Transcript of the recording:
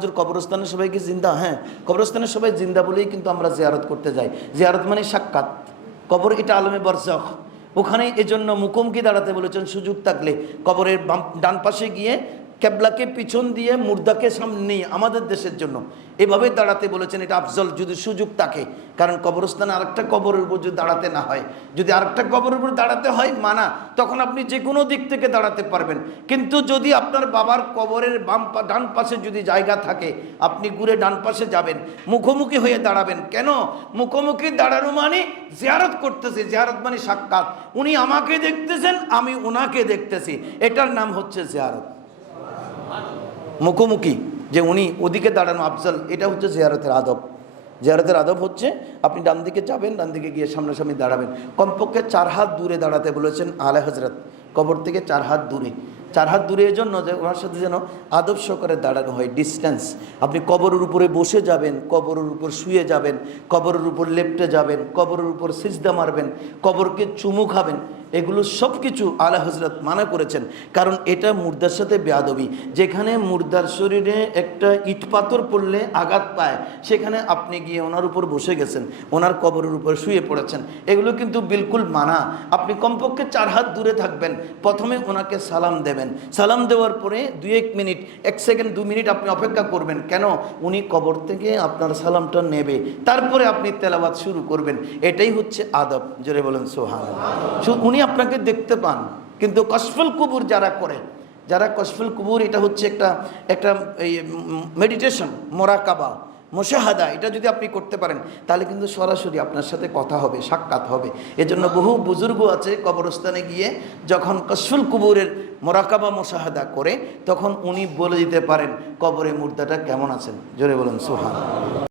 হুজুর কবরস্থানের সবাই কি জিন্দা হ্যাঁ কবরস্থানের সবাই জিন্দা বলেই কিন্তু আমরা জিয়ারত করতে যাই। জিয়ারত মানে সাক্ষাৎ। কবর এটা আলমে বরজখ ওখানে এজন্য মুখোমুখি দাঁড়াতে বলেছেন, সুযোগ থাকলে। কবরের বাম, ডান পাশে গিয়ে ক্যাবলাকে পিছন দিয়ে মুর্দাকে সামনে আমাদের দেশের জন্য এভাবে দাঁড়াতে বলেছেন এটা আফজল, যদি সুযোগ থাকে। কারণ কবরস্থানে আরেকটা কবরের উপর যদি দাঁড়াতে না হয়, যদি আরেকটা কবরের উপর দাঁড়াতে হয় মানা, তখন আপনি যে কোনো দিক থেকে দাঁড়াতে পারবেন। কিন্তু যদি আপনার বাবার কবরের বাম ডান পাশে যদি জায়গা থাকে, আপনি ঘুরে ডান পাশে যাবেন, মুখোমুখি হয়ে দাঁড়াবেন। কেন? মুখোমুখি দাঁড়ানো মানে জিয়ারত করতেছে, জিয়ারত মানে সাক্ষাৎ। উনি আমাকে দেখতেছেন, আমি ওনাকে দেখতেছি। এটার নাম হচ্ছে জিয়ারত। মুখোমুখি যে উনি ওদিকে দাঁড়ানো, আফজাল, এটা হচ্ছে জিয়ারতের আদব। জিয়ারতের আদব হচ্ছে আপনি ডান দিকে যাবেন, ডান দিকে গিয়ে সামনাসামনি দাঁড়াবেন। কমপক্ষে চার হাত দূরে দাঁড়াতে বলেছেন আলে হজরত কবর থেকে চার হাত দূরে। চার হাত দূরে এই জন্য যে ওনার সাথে যেন আদব সহকারে দাঁড়ানো হয় ডিস্টেন্স আপনি কবরের উপরে বসে যাবেন, কবরের উপর শুয়ে যাবেন, কবরের উপর লেপটে যাবেন, কবরের উপর সিজদা মারবেন, কবরকে চুমু খাবেন, এগুলো সব কিছু আলা হজরত মানা করেছেন। কারণ এটা মুর্দার সাথে বেয়াদবি। যেখানে মুর্দার শরীরে একটা ইট পাথর পড়লে আঘাত পায়, সেখানে আপনি গিয়ে ওনার উপর বসে গেছেন, ওনার কবরের উপর শুয়ে পড়েছেন। এগুলো কিন্তু বিলকুল মানা। আপনি কমপক্ষে চার হাত দূরে থাকবেন। প্রথমে ওনাকে সালাম দেবেন। সালাম দেওয়ার পরে দুই এক মিনিট, এক সেকেন্ড, দু মিনিট আপনি অপেক্ষা করবেন। কেন? উনি কবর থেকে আপনার সালামটা নেবে। তারপরে আপনি তেলাবাদ শুরু করবেন। এটাই হচ্ছে আদব। জোরে বলেন সোহান উনি আপনাকে দেখতে পান। কিন্তু কসফল কুবুর যারা করে, যারা কসফুল কুবুর, এটা হচ্ছে একটা একটা এই মেডিটেশন মোরাকাবা। মোশাহাদা, এটা যদি আপনি করতে পারেন, তাহলে কিন্তু সরাসরি আপনার সাথে কথা হবে, সাক্ষাৎ হবে। এজন্য বহু বুজুর্গ আছে কবরস্থানে গিয়ে যখন কসুল কুবুরের মোরাকাবা মোশাহাদা করে, তখন উনি বলে দিতে পারেন, কবরে মুর্দাটা কেমন আছেন? জোরে বলেন সুহান